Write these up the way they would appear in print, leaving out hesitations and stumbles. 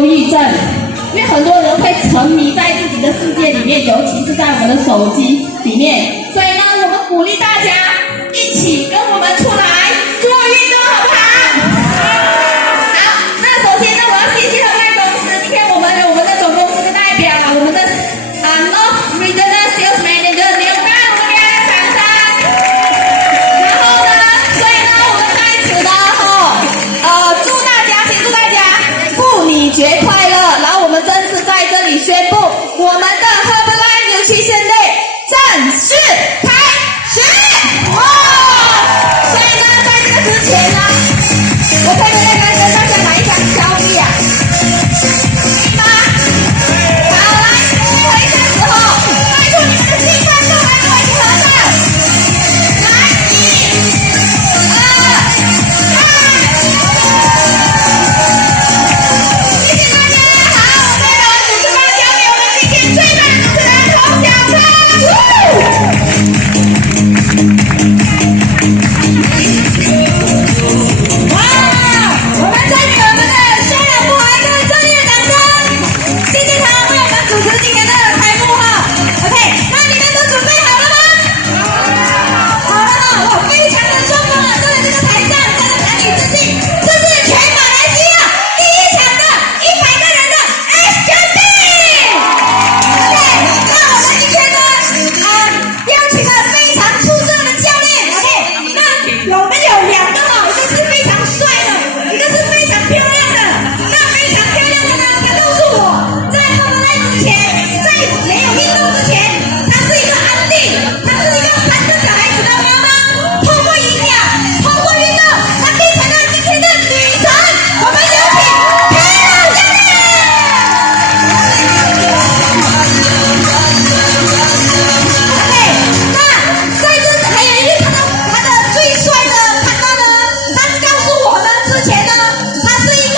忧郁症，因为很多人会沉迷在自己的世界里面，尤其是在我们的手机里面。所以呢，我们鼓励大家一起跟我们出来做运动，好不好？好，那首先呢，我要谢谢他们公司，今天我们有我们的总公司的代表，我们的North Regional Sales Manager 刘刚，我们给他掌声。然后呢，所以呢，我们在此呢，祝大家，先祝大家妇女节快乐。然后我们正式在这里宣布，我们的 Herbalife Nutrition Day 正式开始。所以呢，在这个之前呢，我可以跟大家来一场交易啊，可以吗？好，来，最后一个时候，拜托你们的心肝都来跟我一起合掌。来，1、2、3。谢谢大家。好，我们的主持棒交给我们今天最棒主持人童小春。哇！我们再给我们的谢老婆一个热烈的掌声，谢谢他为我们主持今天的开幕哈。OK， 那你们都准备好了吗？好了哈，哇，非常的壮观啊！站在这个台上，真的难以置信，这是全马来西亚第一场的100个人的 SGB。OK， 那我们今天呢，邀请了非常出色的教练。OK， 那我们有2个哈，一个是非常帅的，一个是非常漂亮的。那非常漂亮的呢，他告诉我，在Herbalife之前，在没有运动之前，他是一个安定，他是一个3个小孩子的妈妈，通过营养，通过运动，他变成了今天的女神。我们有请佩老教练。OK， 那在这还有一个他的最帅的看到呢，他告诉我呢，之前呢，他是一个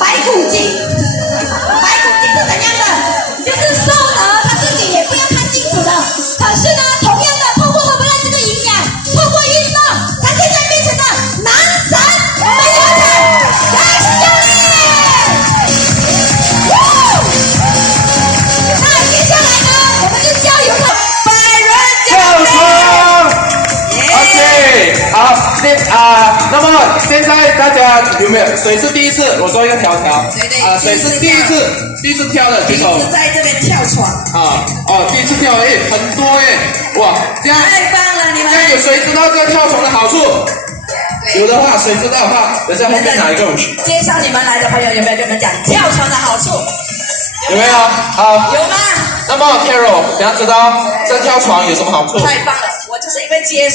白骨精。白骨精是怎样的？就是瘦的，他自己也不要看镜子的。可是呢，同样的，通过Herbalife这个营养，通过运动，他现在变成了男神。我们有请Rex教练。那接下来呢，我们就交由了百人跳床。OK， 好，那么现在大家有没有谁是第一次？我做一个条条。对谁是第一次跳的举手。是在这边跳床，第一次跳，很多哇，这样太棒了，你们。这样有谁知道这个跳床的好处？有的话，谁知道的话，等下后面哪一个？介绍你们来的朋友有没有跟你们讲跳床的好处？有没有？好。有吗？那么 Carol， 想要知道这跳床有什么好处？太棒了，我就是因为接。我